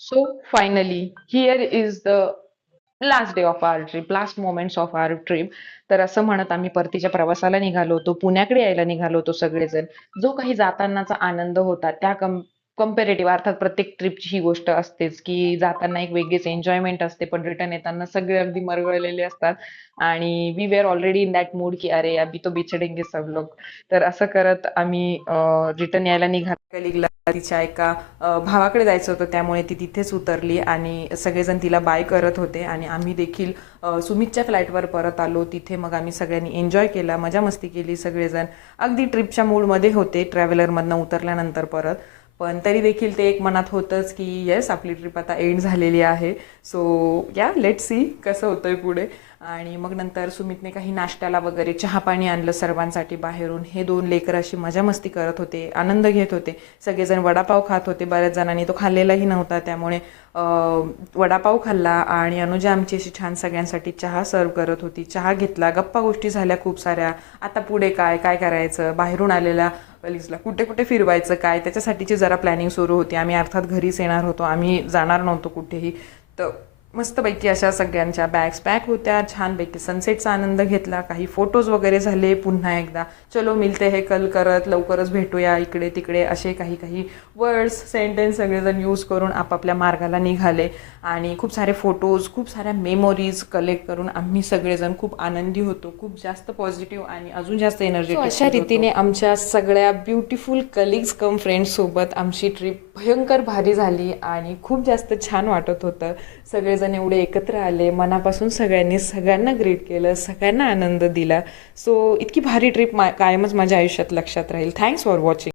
So finally, here is the last day of our trip, last moments of our trip. तर असं म्हणत आम्ही परतीच्या प्रवासाला निघालो होतो, पुण्याकडे यायला निघालो होतो सगळेजण. जो काही जातानाचा आनंद होता त्या कम्पॅरेटिव्ह अर्थात प्रत्येक ट्रिपची ही गोष्ट असतेच, की जाताना एक वेगळीच एन्जॉयमेंट असते, पण रिटर्न येताना सगळे अगदी मरगळलेले असतात. आणि we were already in that mood की अरे अभी तो बिछडेंगे सब लोग. तर असं करत आम्ही रिटर्न यायला निघालो. कलिगला तिच्या एका भावाकडे जायचं होतं, त्यामुळे ती तिथेच उतरली आणि सगळेजण तिला बाय करत होते आणि आम्ही देखील सुमितच्या फ्लॅटवर परत आलो. तिथे मग आम्ही सगळ्यांनी एन्जॉय केला, मजा मस्ती केली. सगळेजण अगदी ट्रिपच्या मूडमध्ये होते ट्रॅव्हलरमधनं उतरल्यानंतर परत. पण तरी देखील ते एक मनात होतंच की येस आपली ट्रिप आता एंड झालेली आहे. सो या लेट सी कसं होतंय पुढे. आणि मग नंतर सुमितने काही नाश्त्याला वगैरे चहा पाणी आणलं सर्वांसाठी बाहेरून. हे दोन लेकरं अशी मजा मस्ती करत होते, आनंद घेत होते. सगळेजण वडापाव खात होते, बऱ्याच जणांनी तो खाल्लेलाही नव्हता, त्यामुळे वडापाव खाल्ला. आणि अनुजा आमची अशी छान सगळ्यांसाठी चहा सर्व करत होती, चहा घेतला, गप्पा गोष्टी झाल्या खूप साऱ्या. आता पुढे काय काय करायचं, बाहेरून आलेल्या कलिग्सला कुठे कुठे फिरवायचं काय, त्याच्यासाठीची जरा प्लॅनिंग सुरू होती. आम्ही अर्थात घरीच येणार होतो, आम्ही जाणार नव्हतो कुठेही. तर मस्तपैकी अशा सगळ्यांच्या बॅग्स पॅक होत्या, छानपैकी सनसेटचा आनंद घेतला, काही फोटोज वगैरे झाले. पुन्हा एकदा चलो मिलते हे कल करत, लवकरच भेटूया इकडे तिकडे, असे काही काही वर्ड्स सेंटेन्स सगळेजण यूज करून आपापल्या मार्गाला निघाले. आणि खूप सारे फोटोज, खूप साऱ्या मेमोरीज कलेक्ट करून आम्ही सगळेजण खूप आनंदी होतो, खूप जास्त पॉझिटिव्ह आणि अजून जास्त एनर्जेटिक. अशा रीतीने आमच्या सगळ्या ब्युटिफुल कलिग्स कम फ्रेंड्ससोबत आमची ट्रिप भयंकर भारी झाली आणि खूप जास्त छान वाटत होतं. सगळेजण एवढे एकत्र आले, मनापासून सगळ्यांनी सगळ्यांना ग्रीट केलं, सगळ्यांना आनंद दिला. सो इतकी भारी ट्रिप कायमच माझ्या आयुष्यात लक्षात राहील. Thanks for watching.